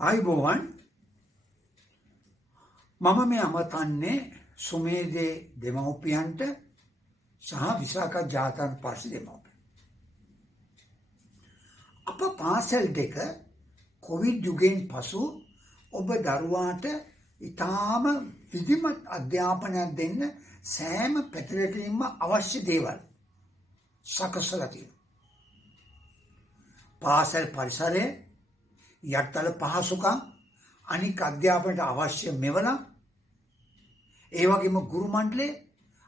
ආයුබෝවන් මම මේ අමතන්නේ සුමේදේ දෙමව්පියන්ට සහ විසාකා ජාතන් පස්සේ දෙමව්පියන්. අප පාසල් දෙක කොවිඩ් යුගයෙන් පසු ඔබ දරුවාට ඉතාම විධිමත් අධ්‍යාපනයක් දෙන්න සෑම පැතිරකින්ම අවශ්‍ය දේවල් සකසලා තියෙනවා. පාසල් පරිසරය, යටතල පහසුකම්, අනික් අධ්‍යාපනයට අවශ්‍ය මෙවලම්, ඒ වගේම ගුරු මණ්ඩලය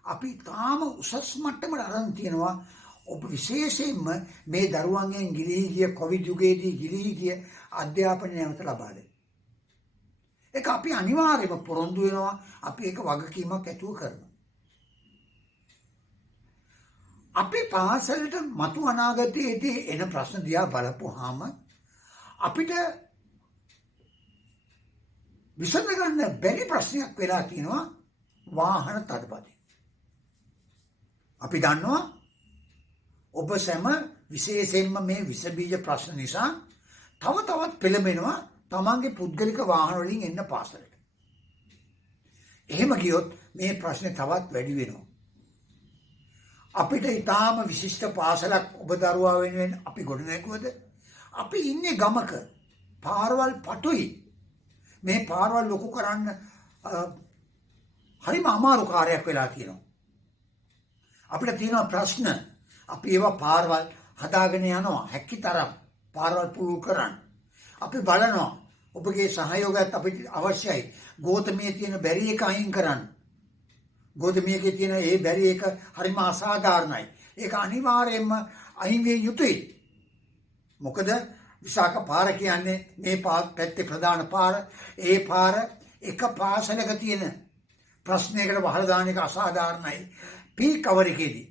අපි තාම උසස් මට්ටමට අරන් තියෙනවා. ඔබ විශේෂයෙන්ම මේ දරුවන්ගෙන් ගිලිහි ගිය කොවිඩ් යුගයේදී ගිලිහි ගිය අධ්‍යාපනය නැවත ලබා දෙන්න. ඒක අපි අනිවාර්යයෙන්ම පොරොන්දු වෙනවා. අපි ඒක වගකීමක් ඇතුව කරනවා. අපි පාසලට මතු අනාගතයේදී එන ප්‍රශ්න දිහා බලපුවාම අපිට විසඳගන්න බැරි ප්‍රශ්නයක් වෙලා තියෙනවා වාහන තදබදය. අපි දන්නවා ඔබ සැම විශේෂයෙන්ම මේ විස බීජ ප්‍රශ්න නිසා තව තවත් පෙළඹෙනවා තමන්ගේ පුද්ගලික වාහන වලින් එන්න පාසලට. එහෙම ගියොත් මේ ප්‍රශ්නේ තවත් වැඩි වෙනවා. අපිට ඊටාම විශිෂ්ට පාසලක් ඔබ දරුවා වෙනුවෙන් අපි ගොඩනැගුවද? අපි ඉන්නේ ගමක. පාරවල් පටුයි. මේ පාරවල් ලොකු කරන්න හරිම අමාරු කාර්යයක් වෙලා තියෙනවා. අපිට තියෙනවා ප්‍රශ්න. අපි ඒවා පාරවල් හදාගෙන යනවා. හැකිතරම් පාරවල් පුරුදු කරන්න. අපි බලනවා ඔබගේ සහයෝගයත් අපිට අවශ්‍යයි. ගෝතමියේ තියෙන බැරි එක අයින් කරන්න. ගෝතමියගේ තියෙන ඒ බැරි එක හරිම අසාධාරණයි. ඒක අනිවාර්යයෙන්ම අයින් විය යුතුයි. මොකද විසාක පාර කියන්නේ මේ පැත්තේ ප්‍රධාන පාර. ඒ පාර එක පාසලක තියෙන ප්‍රශ්නයකට වහලා දාන එක අසාධාරණයි. පීක් අවර් එකේදී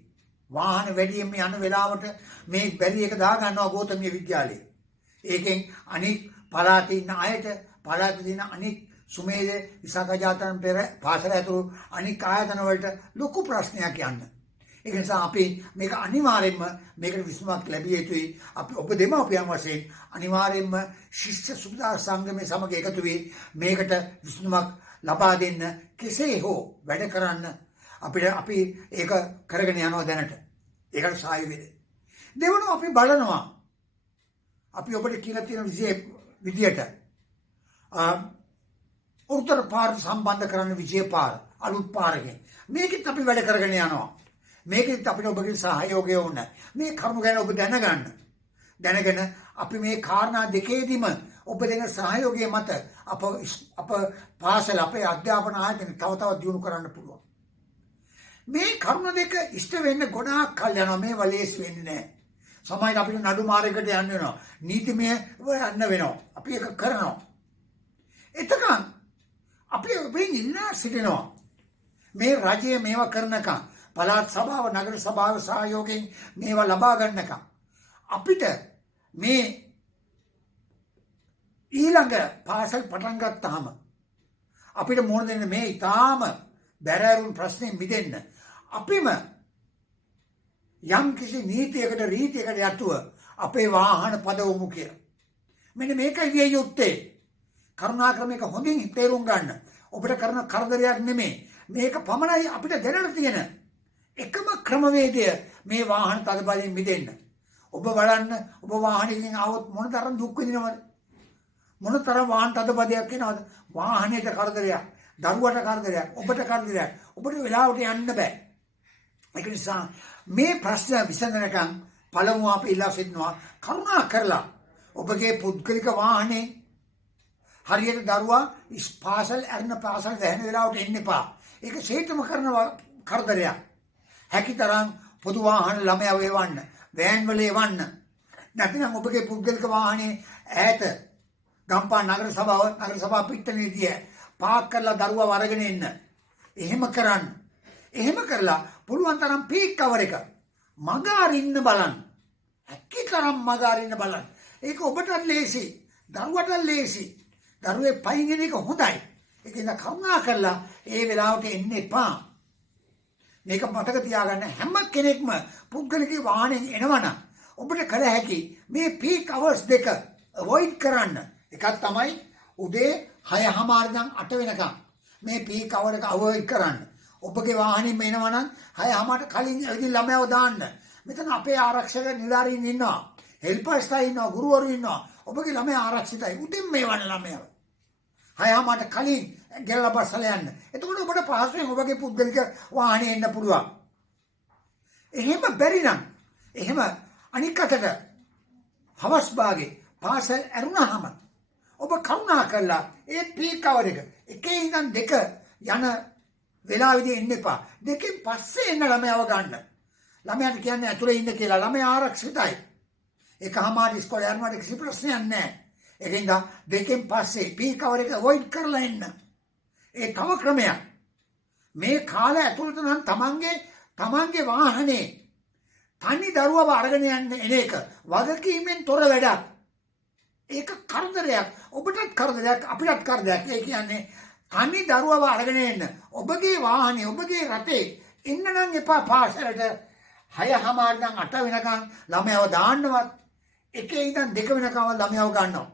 වාහන වැඩියෙන් යන වෙලාවට මේ බැරි එක දා ගන්නවා ගෞතමිය විද්‍යාලයේ. ඒකෙන් අනික් පළාතේ ඉන්න අයට, පළාතේ දින අනික් සුමේද විසාක ජාතන් පෙර පාසල ඇතුළු අනික් ආයතන වලට ලොකු ප්‍රශ්නයක් යන්න. ඒක නිසා අපි මේක අනිවාර්යයෙන්ම මේකට විසඳුමක් ලැබිය යුතුයි. අපි ඔබ දෙමව්පියන් වශයෙන් අනිවාර්යයෙන්ම ශිෂ්‍ය සුබදා සංගමයේ සමග එකතු වී මේකට විසඳුමක් ලබා දෙන්න කෙසේ හෝ වැඩ කරන්න අපි ඒක කරගෙන යනවා දැනට. ඒකට සහාය වෙන්න. දෙවනුව අපි බලනවා අපි ඔබට කියලා තියෙන විදියට උත්තර පාර සම්බන්ධ කරන විජය පාර අලුත් පාරකින් මේකෙත් අපි වැඩ කරගෙන යනවා. මේකෙත් අපිට ඔබගේ සහයෝගය ඕන. මේ කරුණු ගැන ඔබ දැනගෙන අපි මේ කාරණා දෙකේදීම ඔබ දෙන සහයෝගය මත අප පාසල අපේ අධ්‍යාපන ආයතන තව තවත් දියුණු කරන්න පුළුවන්. මේ කරුණ දෙක ඉෂ්ට වෙන්න ගොඩාක් කල් යනවා. මේ වලේස් වෙන්නේ නැහැ. සමහරවිට අපිට නඩු මාර්ගයකට යන්න වෙනවා. නීතිමය යන්න වෙනවා. අපි ඒක කරනවා. එතකන් අපි ඔබෙන් ඉල්ලා සිටිනවා මේ රජය මේවා කරනකම්, පළාත් සභාව, නගර සභාව සහයෝගයෙන් මේවා ලබා ගන්නකම් අපිට මේ ඊළඟ පාසල් පටන් ගත්තාම අපිට මොන දෙන්න මේ ඊටාම බැරෑරුම් ප්‍රශ්නෙන් මිදෙන්න අපිම යම් කිසි නීතියකට රීතියකට යටුව අපේ වාහන පදවමු කියලා. මෙන්න මේකයි විය යුත්තේ. කරුණාකර මේක හොඳින් තේරුම් ගන්න. ඔබට කරන කරදරයක් නෙමෙයි. මේක පමණයි අපිට දැනට තියෙන එකම ක්‍රමවේදය මේ වාහන තදබලයෙන් මිදෙන්න. ඔබ බලන්න ඔබ වාහනයකින් ආවොත් මොනතරම් දුක් විඳිනවද? මොනතරම් වාහන තදබදයක් එනවද? වාහනයට කරදරයක්, දරුවට කරදරයක්, ඔබට කරදරයක්. ඔබට වෙලාවට යන්න බෑ. ඒක නිසා මේ ප්‍රශ්න විසඳනකම් පළමුව අපි ඉල්ලා සිටිනවා කරුණා කරලා ඔබගේ පුද්ගලික වාහනේ හරියට දරුවා පාසල් පාසල් වැහෙන වෙලාවට එන්න එපා. ඒක ශේතම කරන කරදරයක්. හැකිතරම් පොදු වාහන ළමයා වේවන්න, වෑන් වල එවන්න. නැත්නම් ඔබගේ පුද්ගලික වාහනේ ඈත ගම්පා නගර සභාව පිටතනේදී පාක් කරලා දරුවා වරගෙන එන්න. එහෙම කරන්න. එහෙම කරලා පුළුවන් තරම් පීක් කවර් එක මග අරින්න බලන්න. හැකිතරම් මග අරින්න බලන්න. ඒක ඔබටත් ලේසි, දරුවටත් ලේසි. දරුවේ පයින් එන එක හොඳයි. ඒකෙන් කරුණා කරලා ඒ වෙලාවට එන්න එපා. මේක මතක තියාගන්න. හැම කෙනෙක්ම පුද්ගලික වාහනෙන් එනවනම් ඔබට කළ හැකි මේ පීක් අවර්ස් දෙක අවොයිඩ් කරන්න. එකක් තමයි උදේ 6:00 ඉඳන් 8 වෙනකම් මේ පීක් අවර් එක අවොයිඩ් කරන්න. ඔබගේ වාහනේම එනවා නම් 6:00ට කලින් ඇවිදින් ළමයාව දාන්න. මෙතන අපේ ආරක්ෂක නිලධාරීන් ඉන්නවා. හෙල්පර්ස්ලා ඉන්නවා, ගුරුවරු ඉන්නවා. ඔබගේ ළමයා ආරක්ෂිතයි. උදෙන් මේවන්න ළමයාව. 6:00ට කලින් ගෙරලා බස්සලා යන්න. එතකොට ඔබට පහසුවෙන් ඔබගේ පුද්ගලික වාහනේ එන්න පුළුවන්. එහෙම බැරි නම් එහෙම අනික් අතට හවස් භාගේ පාසල් ඇරුණාම ඔබ කරුණා කරලා ඒ පීක් අවර් එක එකේ ඉඳන් දෙක යන වෙලාවෙදී එන්න එපා. දෙකෙන් පස්සේ එන්න ළමයාව ගන්න. ළමයාට කියන්නේ ඇතුලේ ඉන්න කියලා. ළමයා ආරක්ෂිතයි. එකමාර ඉස්කෝලේ යනවාට කිසි ප්‍රශ්නයක් නැහැ. ඒකින්ද දෙකෙන් පස්සේ පීක් අවර් එක අවොයිඩ් කරලා එන්න. ඒ තව ක්‍රමයක්. මේ කාලය ඇතුළත නම් තමන්ගේ වාහනේ තනි දරුවව අරගෙන යන්න එන එක වගකීමෙන් තොර වැඩක්. ඒක කරදරයක්. ඔබටත් කරදරයක්, අපිටත් කරදරයක්. ඒ කියන්නේ තනි දරුවව අරගෙන එන්න ඔබගේ වාහනේ, ඔබගේ රටේ එන්න නම් එපා. පාසලට 6:00 ඉඳන් 8 වෙනකන් ළමයව දාන්නවත්, 1 ඉඳන් 2 වෙනකන් ළමයව ගන්නවා.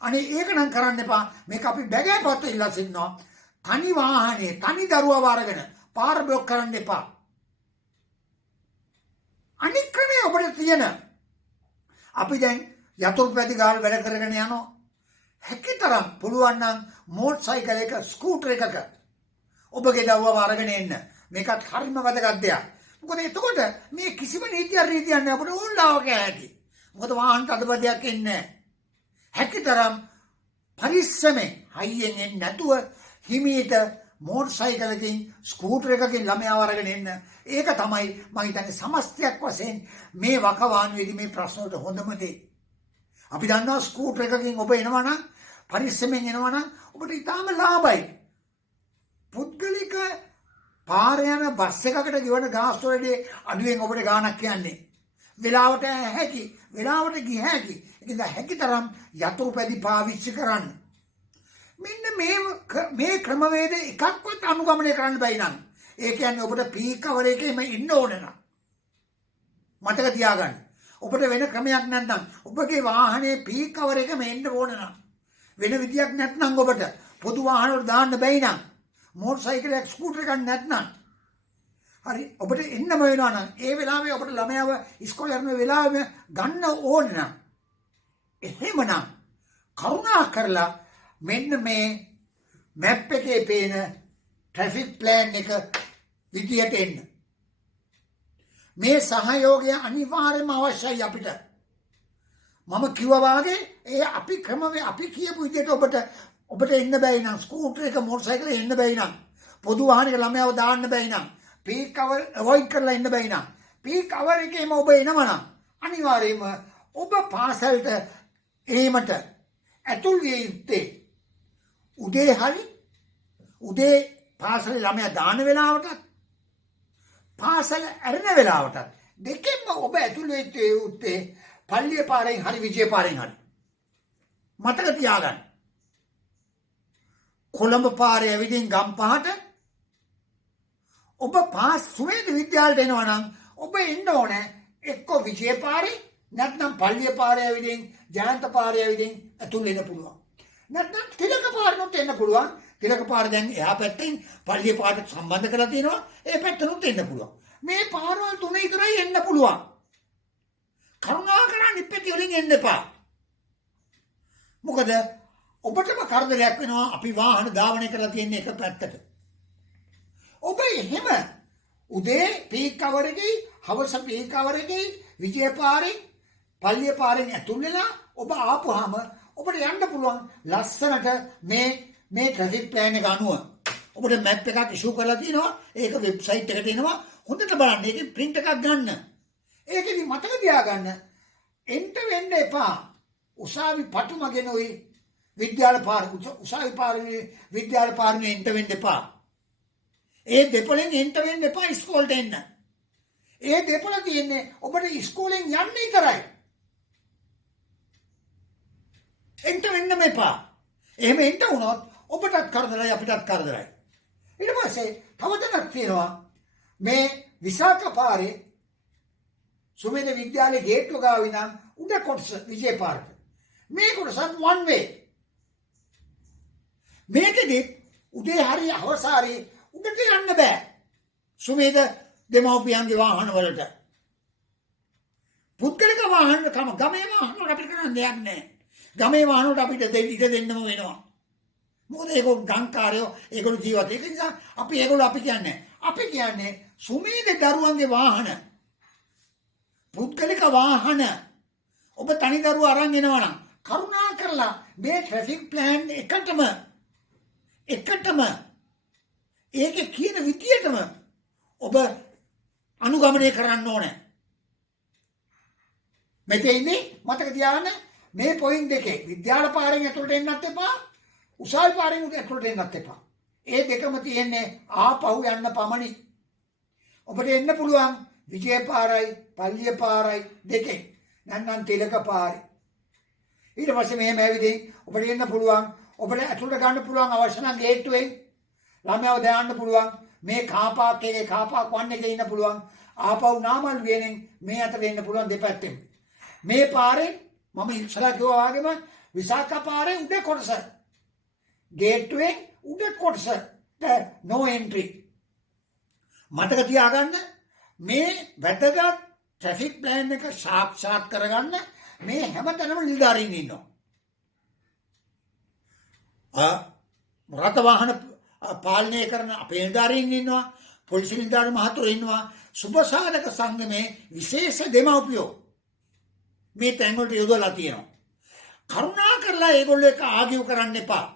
අනේ ඒක නම් කරන්න එපා. මේක අපි බැගෑපත් ඉල්ලා සිටිනවා. තනි වාහනේ තනි දරුවව අරගෙන පාර බ්ලොක් කරන්න එපා. අනික් ක්‍රමය ඔබට තියෙන. අපි දැන් යතුරුපැදි ගාල් වැඩ කරගෙන යනවා. හැකිතරම් පුළුවන් නම් මෝටර් සයිකල් එක, ස්කූටර් එකක ඔබගේ දරුවව අරගෙන එන්න. මේකත් හරිම වැදගත් දෙයක්. මොකද එතකොට මේ කිසිම නීතියක් නැහැ. අපිට ඕන්ලාව කැහැටි. මොකද වාහනට අදබදයක් එන්නේ නැහැ. හැකිතරම් පරිස්සමෙන් හයියෙන් එන්නේ නැතුව හිමීට මෝටර් සයිකලකින්, ස්කූටර් එකකින් ළමයාව අරගෙන එන්න. ඒක තමයි මම හිතන්නේ සමස්තයක් වශයෙන් මේ වකවානුවේදී මේ ප්‍රශ්න වලට හොඳම දේ. අපි දන්නවා ස්කූටර් එකකින් ඔබ එනවා නම්, පරිස්සමෙන් එනවා නම් ඔබට ඉතාම ලාභයි. පුද්ගලික පාර යන බස් එකකට ගෙවන ගාස්තු වලදී අඩුවෙන් ඔබට ගාණක් කියන්නේ. වෙලාවට හැකි, වෙලාවට ගිය හැකි. ඒකද හැකිතරම් යතුරුපැදි පාවිච්චි කරන්න. මෙන්න මේ ක්‍රමවේද එකක්වත් අනුගමනය කරන්න බැයි නම් ඒ කියන්නේ ඔබට පීක් අවර් එකේම ඉන්න ඕන නම් මතක තියාගන්න. ඔබට වෙන ක්‍රමයක් නැත්නම් ඔබගේ වාහනේ පීක් අවර් එකේම එන්න ඕන නම් වෙන විදියක් නැත්නම් ඔබට පොදු වාහන වල දාන්න බැයි නම් මෝටර් සයිකලයක්, ස්කූටර් එකක් නැත්නම් හරි ඔබට එන්නම වෙනවා නම් ඒ වෙලාවේ ඔබට ළමයාව ඉස්කෝලේ යන වෙලාවෙම ගන්න ඕන නම් එහෙමනම් කරුණා කරලා මෙන්න මේ මැප් එකේ පේන ට්‍රැෆික් ප්ලෑන් එක විදියට එන්න. මේ සහයෝගය අනිවාර්යයෙන්ම අවශ්‍යයි අපිට. මම කිව්වා වාගේ ඒ අපි කියපු විදියට ඔබට එන්න බැයි නම්, ස්කූටර් එක, මෝටර් සයිකලේ එන්න බැයි නම්, පොදු වාහනයක ළමයාව දාන්න බැයි නම්, පීක් අවර් අවොයිඩ් කරලා එන්න බැයි නම්, පීක් අවර් එකේම ඔබ එනවා නම් අනිවාර්යයෙන්ම ඔබ පාසලට ඒමට ඇතුල් විය යුත්තේ උදේ පාසල ළමයා දාන වෙලාවටත් පාසල ඇරෙන වෙලාවටත් දෙකෙන්ම ඔබ ඇතුල් වෙ යුත්තේ පල්ලිය පාරෙන් හරි විජය පාරෙන් හරි. මතක තියාගන්න. කොළඹ පාරේ ඇවිදින් ගම්පහට ඔබ සුවේද විද්‍යාලයට එනවා නම් ඔබ එන්න ඕනේ එක්ක විජය පාරේ නැත්නම් පල්ලිය පාරේ ඇවිදින් ජයන්ත පාරේ ඇවිදින් ඇතුල් වෙන්න පුළුවන්. නැත්නම් තිලක පාරනොත් එන්න පුළුවන්. තිලක පාර දැන් එහා පැත්තෙන් පල්ලිය පාරට සම්බන්ධ කරලා තියෙනවා. ඒ පැත්තනොත් එන්න පුළුවන්. මේ පාරවල් තුන විතරයි එන්න පුළුවන්. කරුණාකරලා නිප්පෙති වලින් එන්න එපා. මොකද ඔබටම කරදරයක් වෙනවා අපි වාහන ධාවනය කරලා තියෙන එක පැත්තට. ඔබ එහෙම උදේ පීක් අවර් එකේ, හවස පීක් අවර් එකේ විජය පාරෙන්, පල්ලිය පාරෙන් ඇතුල් වෙලා ඔබ ආපුවාම ඔබට යන්න පුළුවන් ලස්සනට මේ ට්‍රැෆික් ප්ලෑන් එක අනුව. ඔබට මැප් එකක් ඉෂුව කරලා තියෙනවා. ඒක වෙබ්සයිට් එකට එනවා. හොඳට බලන්න. ඒකේ print එකක් ගන්න. ඒකෙදි මතක තියාගන්න එන්ට වෙන්න එපා. උසාවි පටුමගෙන ওই විද්‍යාල පාර, උසාවි පාරේ විද්‍යාල පාරේ එන්ට වෙන්න එපා. ඒ දෙපළෙන් එන්ට වෙන්න එපා ඉස්කෝලේට එන්න. ඒ දෙපළ තියෙන්නේ ඔබට ඉස්කෝලෙන් යන්න විතරයි. එන්ට වෙන්න මෙපා. එහෙම එන්ට වුණොත් ඔබටත් කරදරයි, අපිටත් කරදරයි. ඊට පස්සේ තව දෙයක් තියෙනවා. මේ විසාක පාරේ සුමේද විද්‍යාලයේ ගේට්ටුව ගාව ඉඳන් උඩ කොටස විජය පාරට. මේ කොටසත් one way. මේකෙදි උදේ හරි හවස හරි උඩට යන්න බෑ. සුමේද දෙමව්පියන්ගේ වාහන වලට. පුද්ගලික වාහන ගමේ වාහන වලට අපිට කරන්න දෙයක් නැහැ. ගමේ වාහන වලට අපිට ඉඩ දෙන්නම වෙනවා. මොකද ඒගොල්ලෝ ගංකාරයෝ ඒගොල්ලෝ ජීවත්. ඒක නිසා අපි කියන්නේ සුමේද දරුවන්ගේ වාහන. පුද්ගලික වාහන ඔබ තනි දරුවෝ අරන් එනවා නම් කරුණා කරලා මේ ට්‍රැෆික් ප්ලෑන් එකටම ඒකේ කියන විදියටම ඔබ අනුගමනය කරන්න ඕනේ. මෙතෙන්දී මතක තියාගන්න මේ පොයින්ට් දෙකේ විද්‍යාල පාරෙන් ඇතුළට එන්නත් එපා, උසාවි පාරෙන් ඇතුළට එන්නත් එපා. ඒ දෙකම තියෙන්නේ ආපහු යන්න පමණි. ඔබට එන්න පුළුවන් විජය පාරයි, පල්ලිය පාරයි දෙකෙන්. නැත්නම් තිලක පාරයි. ඊට පස්සේ මෙහෙම ඇවිදින් ඔබට එන්න පුළුවන්. ඔබට ඇතුළට ගන්න පුළුවන් අවශ්‍ය නම් ගේට්ටුවෙන්. ළමයාව දාන්න පුළුවන්. මේ කාපාක් එකේ කාපාක් 1 එකේ ඉන්න පුළුවන්. ආපහු නාමල් වියනෙන් මේ අතට එන්න පුළුවන් දෙපැත්තෙන්. මේ පාරේ මම ඉස්සලා කිව්වා වගේම විසාකා පාරේ උඩ කොටස. ගේට්ටුවේ උඩ කොටස. no entry. මතක තියාගන්න මේ වැදගත් ට්‍රැෆික් ප්ලෑන් එක සාක්ෂාත් කරගන්න මේ හැමතැනම නිලධාරීන් ඉන්නවා. රථ වාහන පාලනය කරන අපේ නිලධාරීන් ඉන්නවා. පොලිසිය නිලධාරී මහතුරු ඉන්නවා. සුබසාධක සංගමේ විශේෂ දෙමව්පියෝ මේ තැන් වලට යොදලා තියෙනවා. කරුණා කරලා ඒගොල්ලෝ එක ආගිව් කරන්න එපා.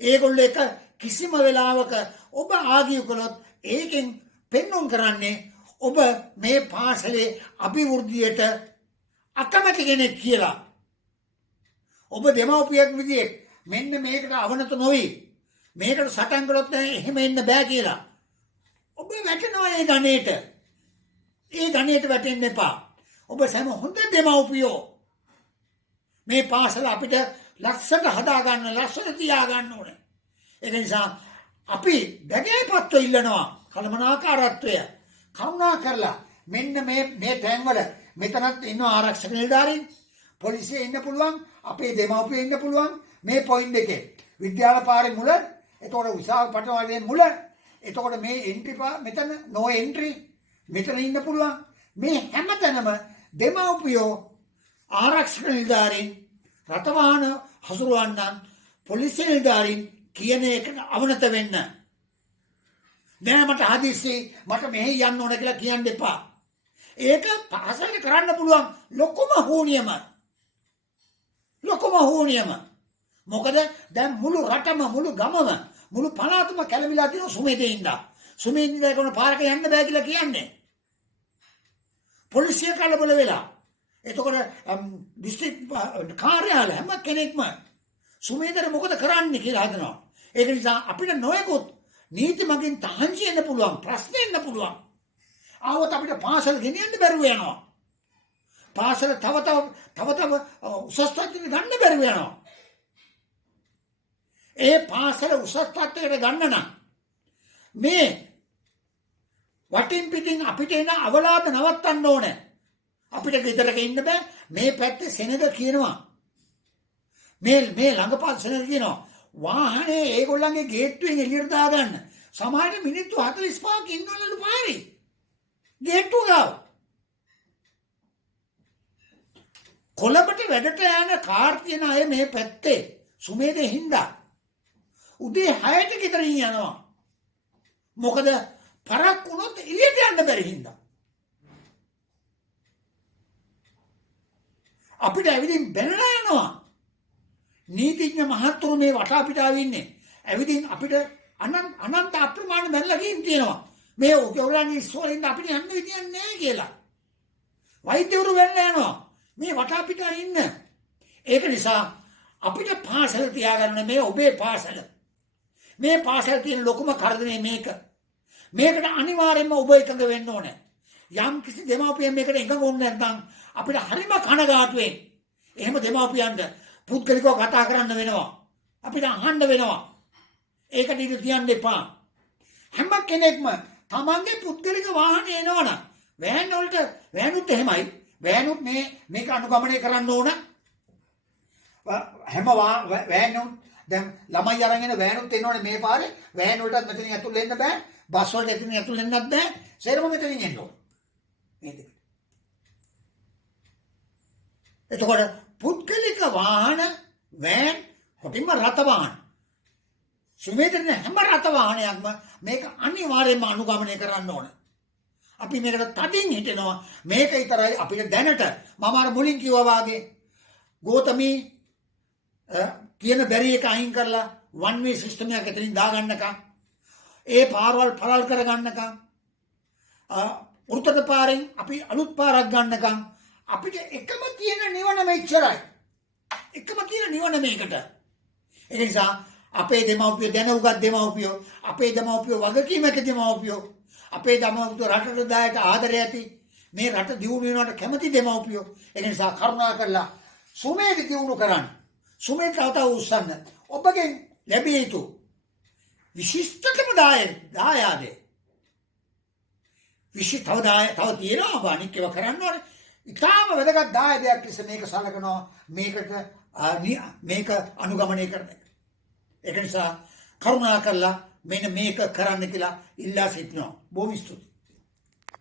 ඒගොල්ලෝ එක කිසිම වෙලාවක ඔබ ආගිව් කළොත් ඒකෙන් පෙන්වුම් කරන්නේ ඔබ මේ පාසලේ අභිවෘද්ධියට අකමැති කෙනෙක් කියලා. ඔබ දෙමව්පියෙක් විදිහට මෙන්න මේකට අවනත නොවි. මේකට සටන් කළොත් එහෙම එන්න බෑ කියලා. ඔබ වැටෙනවා ඒ ගණේට. ඒ ගණේට වැටෙන්න එපා. ඔබ සෑම හොඳ දෙමව්පියෝ මේ පාසල අපිට ලස්සනට හදා ගන්න, ලස්සනට තියා ගන්න ඕනේ. ඒ නිසා අපි දැගේපත්ව ඉල්ලනවා කළමනාකාරත්වය. කරුණා කරලා මෙන්න මේ තැන්වල මෙතනත් ඉන්න ආරක්ෂක නිලධාරීන්, පොලිසිය ඉන්න පුළුවන්, අපේ දෙමව්පියෝ ඉන්න පුළුවන් මේ පොයින්ට් එකේ. විද්‍යාල පාරේ මුල, එතකොට උසාවි පටවලේ මුල, එතකොට මේ එන්ට්‍රි මෙතන no entry මෙතන ඉන්න පුළුවන්. මේ හැමතැනම දෙමව්පියෝ, ආරක්ෂක නිලධාරීන්, රථවාහන හසුරුවන්නන්, පොලිසිය නිලධාරීන් කියන එකට අවනත වෙන්න. නෑ මට හදිස්සි මට මෙහෙ යන්න ඕන කියලා කියන්න එපා. ඒක පාසලට කරන්න පුළුවන් ලොකුම හෝනියම. මොකද දැන් මුළු රටම, මුළු ගමම, මුළු පළාතම කැළඹිලා තියෙන සුමේදේ ඉඳලා. සුමේදේ කොන පාරක යන්න බෑ කියලා කියන්නේ. පොලිසිය කලබල වෙලා. එතකොට දිස්ත්‍රික් කාර්යාලය හැම කෙනෙක්ම සුමේදට මොකද කරන්නේ කියලා හදනවා. ඒක නිසා අපිට නොයෙකුත් නීති මගින් තහංචි එන්න පුළුවන්, ප්‍රශ්න එන්න පුළුවන්. ආවොත් අපිට පාසල ගෙනියන්න බැරුව යනවා. පාසල තව උසස් තත්ත්වයකට ගන්න බැරුව යනවා. ඒ පාසල උසස් තත්ත්වයකට ගන්න නම් මේ වටින් පිටින් අපිට එන අවලාද නවත්තන්න ඕනේ. අපිට ගෙදරක ඉන්න බෑ. මේ පැත්තේ සෙනග කියනවා. මේ ළඟපාත සෙනග කියනවා. වාහනේ ඒගොල්ලන්ගේ ගේට්ටුවෙන් එළියට දාගන්න. සමහරට මිනිත්තු 45ක් ඉන්නවලු පාරේ. ගේට්ටුව ගාව. කොළඹට වැඩට යන කාර් තියන අය මේ පැත්තේ සුමේදේ හින්දා උදේ 6ට ගෙදරින් යනවා. මොකද පරක් වුණොත් එළියට යන්න බැරි හින්දා. අපිට ඇවිදින් බැනලා යනවා. නීතිඥ මහත්තුරු මේ වටා පිටාව ඉන්නේ. ඇවිදින් අපිට අනන්ත අප්‍රමාණ බැනලා ගින් තියෙනවා. මේ ඔයගොල්ලන් ඉස්සෝලින් අපිට යන්න විදියක් නැහැ කියලා. වෛද්‍යවරු වෙන්න යනවා. මේ වටා පිටා ඉන්න. ඒක නිසා අපිට පාසල තියාගන්න මේ ඔබේ පාසල. මේ පාසල තියෙන ලොකුම කරදරේ මේක. මේකට අනිවාර්යයෙන්ම ඔබ එකඟ වෙන්න ඕනේ. යම් කිසි දෙමාපියන් මේකට එකඟ වුනේ නැත්නම් අපිට හරිම කනගාටුවෙන් එහෙම දෙමාපියන්ට පුද්ගලිකව කතා කරන්න වෙනවා. අපිට අහන්න වෙනවා. ඒකට ඉඳ තියන්න එපා. හැම කෙනෙක්ම තමන්ගේ පුද්ගලික වාහනේ එනවනම් වෑනුත් එහෙමයි. වෑනුත් මේක අනුගමනය කරන්න ඕන. හැම වෑනුත් දැන් ළමයි අරන් එන වෑනුත් එනවනේ මේ පාරේ. වෑන් වලටත් මෙතනින් ඇතුල් වෙන්න බෑ. බස් වලට එතනින් ඇතුල් වෙන්නත් බෑ. සේරම මෙතනින් එන්න ඕන. මේ දෙක. එතකොට පුද්ගලික වාහන, වෑන්, කොටින්ම රථ වාහන. සුමේදරන හැම රථ වාහනයක්ම මේක අනිවාර්යයෙන්ම අනුගමනය කරන්න ඕන. අපි මේකට තදින් හිටිනවා. මේක විතරයි අපිට දැනට මම අර මුලින් කිව්වා වාගේ ගෝතමී කියන බැරි එක අයින් කරලා one way system එකක් ඇතුලින් දාගන්නකම් ඒ පාරවල් පළල් කරගන්නකම් උරුතට පාරෙන් අපි අලුත් පාරක් ගන්නකම් අපිට එකම තියෙන නිවන මෙච්චරයි. එකම තියෙන නිවන මේකට. ඒ නිසා අපේ දෙමව්පියෝ දැන උගත් දෙමව්පියෝ, අපේ දෙමව්පියෝ වගකීමක දෙමව්පියෝ, අපේ දෙමව්පියෝ රටට දායට ආදරය ඇති මේ රට දියුණු වෙනවට කැමති දෙමව්පියෝ. ඒ නිසා කරුණා කරලා සුමේද දියුණු කරන්න. සුමේද තව උස්සන්න. ඔබගෙන් ලැබිය යුතු විශිෂ්ටතම දායාදේ. තව තියෙනවා අනික් ඒවා කරන්න ඕනේ. ඉතාම වැදගත් දායදයක් ලෙස මේක සලකනවා. මේක අනුගමනය කරන එක. ඒක නිසා කරුණා කරලා මෙන්න මේක කරන්න කියලා ඉල්ලා සිටිනවා. බොහොම ස්තුතියි.